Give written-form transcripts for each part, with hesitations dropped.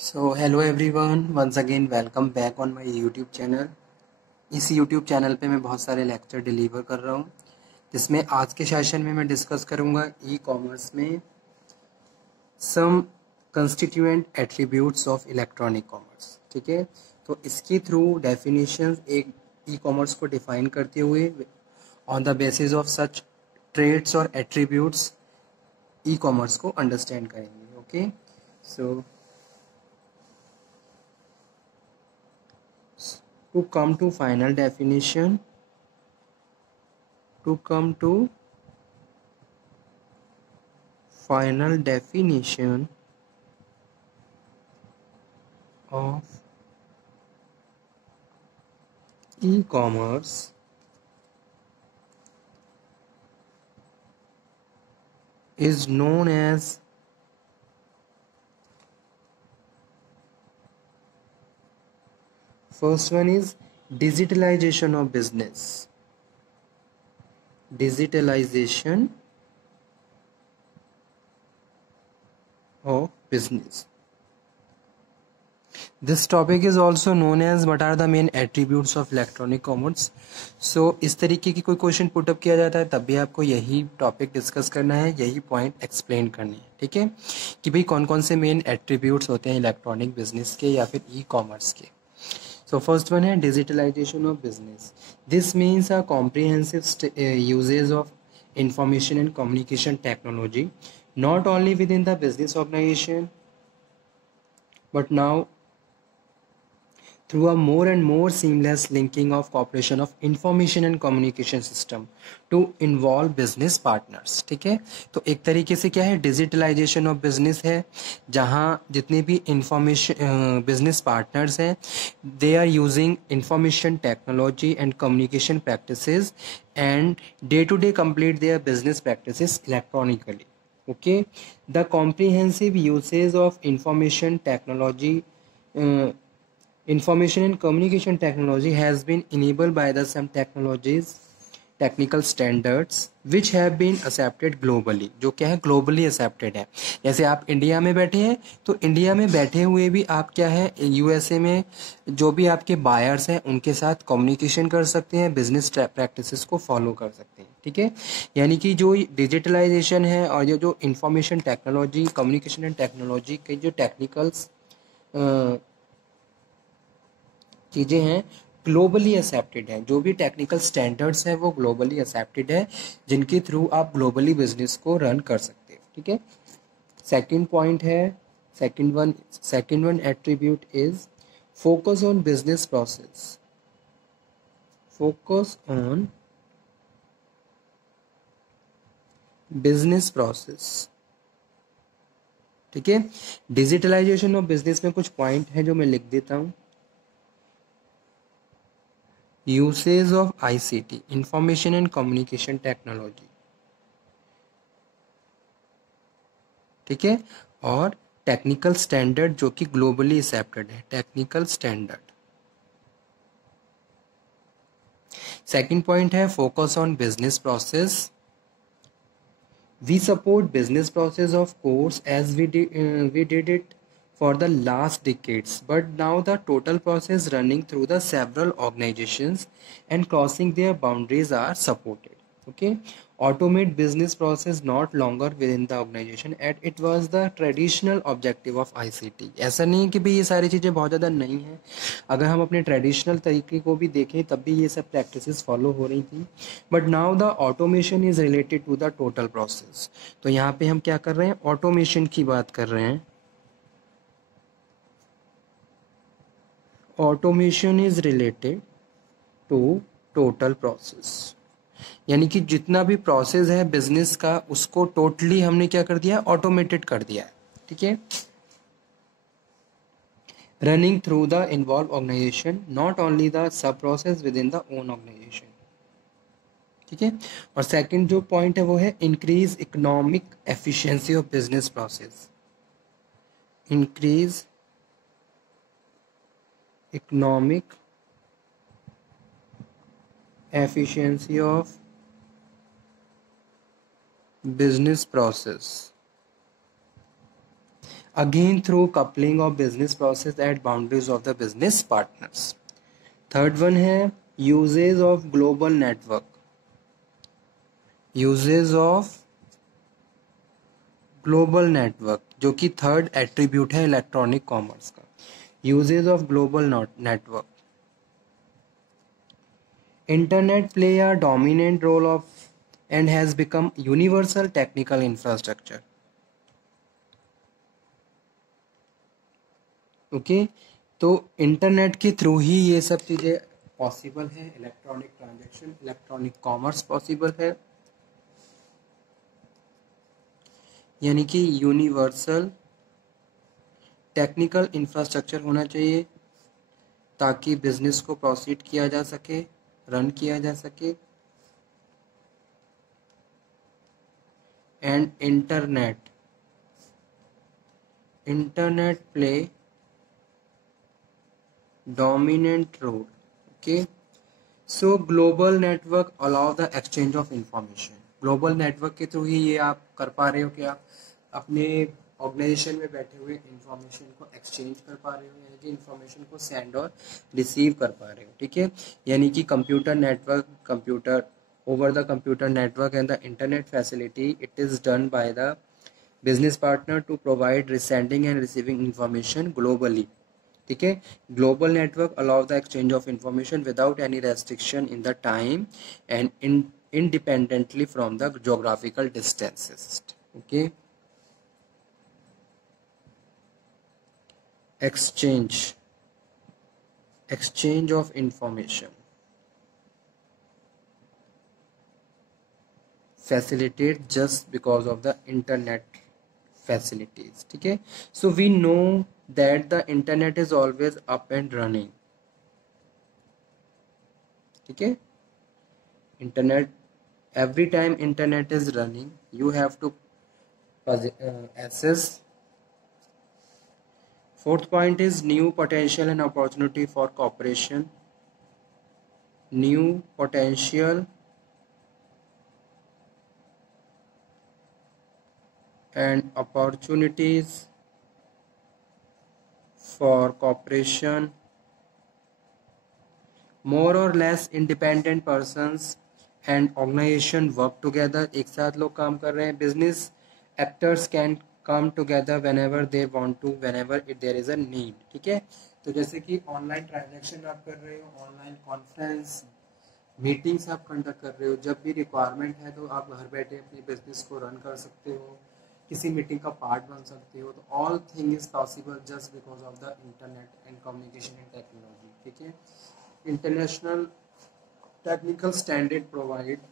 So hello everyone, once again welcome back on my YouTube channel. इस YouTube channel पे मैं बहुत सारे लेक्चर डिलीवर कर रहा हूँ, जिसमें आज के सेशन में मैं डिस्कस करूँगा ई कॉमर्स में some constituent attributes of electronic commerce. ठीक है, तो इसके थ्रू डेफिनेशन एक ई कॉमर्स को डिफाइन करते हुए on the basis of such traits और एट्रीब्यूट्स ई कॉमर्स को अंडरस्टैंड करेंगे। Okay, so to come to final definition to come to final definition of e-commerce is known as first one is digitalization of business. Digitalization of business. This topic is also known as what are the main attributes of electronic commerce. So इस तरीके की कोई question put up किया जाता है तब भी आपको यही टॉपिक डिस्कस करना है, यही पॉइंट एक्सप्लेन करने हैं। ठीक है, कि भाई कौन कौन से मेन एट्रीब्यूट्स होते हैं इलेक्ट्रॉनिक बिजनेस के या फिर ई कॉमर्स के। So first one है digitalization of business. This means a comprehensive usage of information and communication technology, not only within the business organization, but now through a more and more seamless linking of cooperation of information and communication system to involve business partners। ठीक है, तो एक तरीके से क्या है, digitalisation of business है, जहां जितने भी इंफॉर्मेशन बिजनेस पार्टनर्स हैं they are using information technology and communication practices and day to day complete their business practices electronically. okay, the comprehensive usage of information and communication technology has been enabled by the some technical standards which have been accepted globally। जो क्या है, globally accepted है। जैसे आप इंडिया में बैठे हैं तो इंडिया में बैठे हुए भी आप क्या है, यूएसए में जो भी आपके बायर्स हैं उनके साथ कम्युनिकेशन कर सकते हैं, बिजनेस प्रैक्टिसेस को फॉलो कर सकते हैं। ठीक है, यानी कि जो डिजिटलाइजेशन है और ये जो information technology communication and technology के जो टेक्निकल्स चीज़ें हैं ग्लोबली एक्सेप्टेड हैं। जो भी टेक्निकल स्टैंडर्ड्स हैं वो ग्लोबली एक्सेप्टेड है, जिनके थ्रू आप ग्लोबली बिजनेस को रन कर सकते हैं। ठीक है, सेकंड पॉइंट है, second one attribute is focus on business process. Focus on business process. ठीक है, डिजिटलाइजेशन ऑफ बिजनेस में कुछ पॉइंट है जो मैं लिख देता हूं। Usage of ICT, information and communication technology. ठीक है, और टेक्निकल स्टैंडर्ड जो कि ग्लोबली एक्सेप्टेड है, टेक्निकल स्टैंडर्ड। सेकंड पॉइंट है focus on business process. We support business process of course as we did it for the last decades, but now the total process running through the several organizations and crossing their boundaries are supported. Okay, automate business process not longer within the organization and it was the traditional objective of ICT। ऐसा नहीं कि भाई ये सारी चीज़ें बहुत ज़्यादा नहीं हैं, अगर हम अपने ट्रेडिशनल तरीके को भी देखें तब भी ये सब प्रैक्टिसेस फॉलो हो रही थी, but now the automation is related to the total process. तो यहाँ पे हम क्या कर रहे हैं, ऑटोमेशन की बात कर रहे हैं। Automation is related to total process, यानी कि जितना भी प्रोसेस है बिजनेस का उसको टोटली हमने क्या कर दिया, ऑटोमेटेड कर दिया है। ठीक है, running through the involve organisation not only the sub process within the own organisation. ठीक है, और सेकंड जो पॉइंट है वो है increase economic efficiency of business process. Increase economic efficiency of business process। again through coupling of business process at boundaries of the business partners. Third one है uses of global network, uses of global network जो कि third attribute है electronic commerce का, uses of global network. Internet play a dominant role of and has become universal technical infrastructure. Okay, तो internet के through ही ये सब चीज़ें पॉसिबल है, electronic transaction, electronic commerce possible है, यानी कि यूनिवर्सल टेक्निकल इंफ्रास्ट्रक्चर होना चाहिए ताकि बिजनेस को प्रोसीड किया जा सके, रन किया जा सके. And internet play dominant role. Okay, so global network allow the exchange of information. Global network के थ्रू ही ये आप कर पा रहे हो कि आप अपने ऑर्गेनाइजेशन में बैठे हुए इंफॉर्मेशन को एक्सचेंज कर पा रहे हो, यानी कि इंफॉर्मेशन को सेंड और रिसीव कर पा रहे हो. ठीक है, यानी कि computer network, computer over the computer network and the internet facility, it is done by the business partner to provide sending and receiving information globally. ठीक है, global network allow the exchange of information without any restriction in the time and independently from the geographical distances. Okay, exchange of information facilitate just because of the internet facilities. ठीक है, so we know that the internet is always up and running. ठीक है, internet, every time internet is running you have to access. Fourth point is new potential and opportunity for cooperation. New potential and opportunities for cooperation. More or less independent persons and organization work together. एक साथ लोग काम कर रहे हैं. Business actors can come together whenever they want to, whenever there is a need. ठीक है, तो जैसे कि ऑनलाइन ट्रांजैक्शन आप कर रहे हो, ऑनलाइन कॉन्फ्रेंस मीटिंग्स आप कंडक्ट कर रहे हो, जब भी रिक्वायरमेंट है तो आप घर बैठे अपनी बिजनेस को रन कर सकते हो, किसी मीटिंग का पार्ट बन सकते हो. तो all thing is possible just because of the internet and communication and technology. ठीक है, international technical standard provide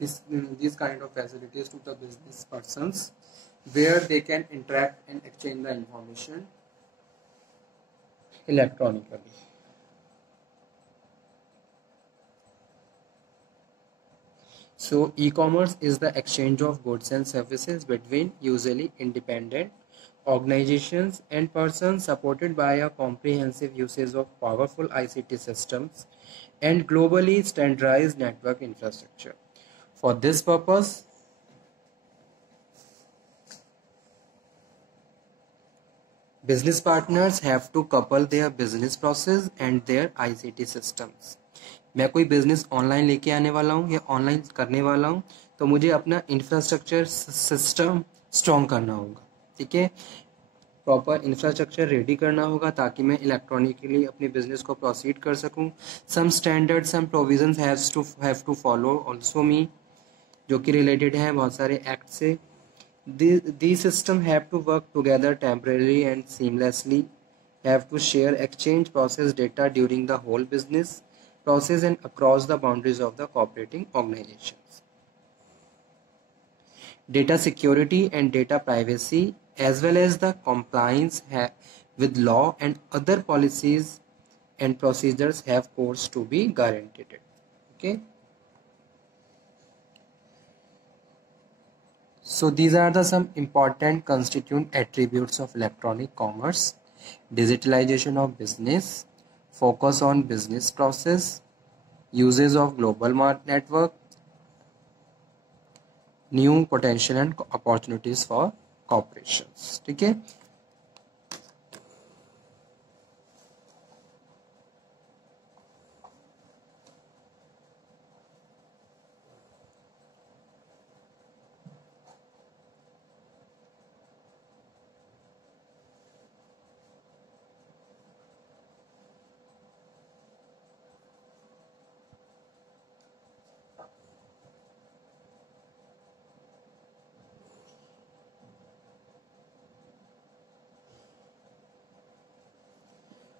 these kind of facilities to the business persons where they can interact and exchange the information electronically. So e-commerce is the exchange of goods and services between usually independent organizations and persons supported by a comprehensive usage of powerful ICT systems and globally standardized network infrastructure. For this purpose, business partners have to couple their business process and their ICT systems. मैं कोई business online लेके आने वाला हूँ या ऑनलाइन करने वाला हूँ, तो मुझे अपना इंफ्रास्ट्रक्चर सिस्टम स्ट्रॉन्ग करना होगा. ठीक है, प्रॉपर इंफ्रास्ट्रक्चर रेडी करना होगा ताकि मैं इलेक्ट्रॉनिकली अपने बिजनेस को प्रोसीड कर सकूं. Some standard, some provisions have to follow also me, जो कि रिलेटेड हैं बहुत सारे एक्ट से. These systems have to work together temporarily and seamlessly, have to share, exchange, process data during the whole business process and across the boundaries of the cooperating organizations. Data security and data privacy as well as the compliance with law and other policies and procedures have course to be guaranteed. Okay, so these are the some important constituent attributes of electronic commerce: digitalization of business, focus on business process, uses of global network, new potential and opportunities for corporations. ठीक है,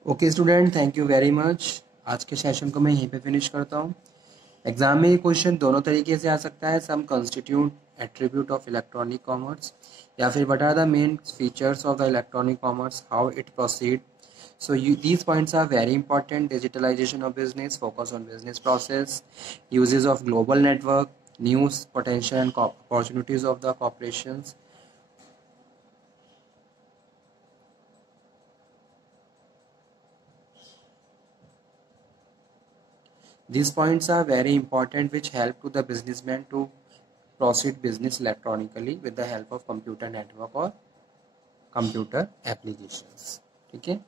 okay student, thank you very much. आज के सेशन को मैं यहीं पे फिनिश करता हूँ। एग्जाम में ये क्वेश्चन दोनों तरीके से आ सकता है, some constitute attribute of electronic commerce, या फिर what are the main features of the electronic commerce, how it proceed. So these points are very important: digitalization of business, focus on business process, uses of global network, news potential and opportunities of the corporations. These points are very important which help to the businessman to proceed business electronically with the help of computer network or computer applications. ठीक है।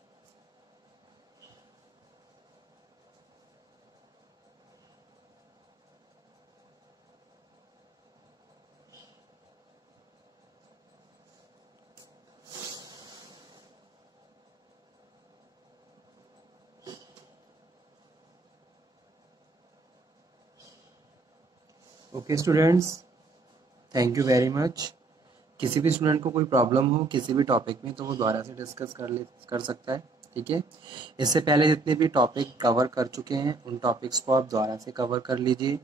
Okay students, thank you very much. किसी भी स्टूडेंट को कोई प्रॉब्लम हो किसी भी टॉपिक में तो वो दोबारा से डिस्कस कर सकता है। ठीक है, इससे पहले जितने भी टॉपिक कवर कर चुके हैं उन टॉपिक्स को आप दोबारा से कवर कर लीजिए।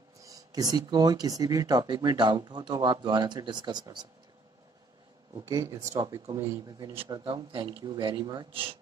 किसी को किसी भी टॉपिक में डाउट हो तो वो आप दोबारा से डिस्कस कर सकते हैं। ओके, इस टॉपिक को मैं यहीं पे फिनिश करता हूँ। Thank you very much.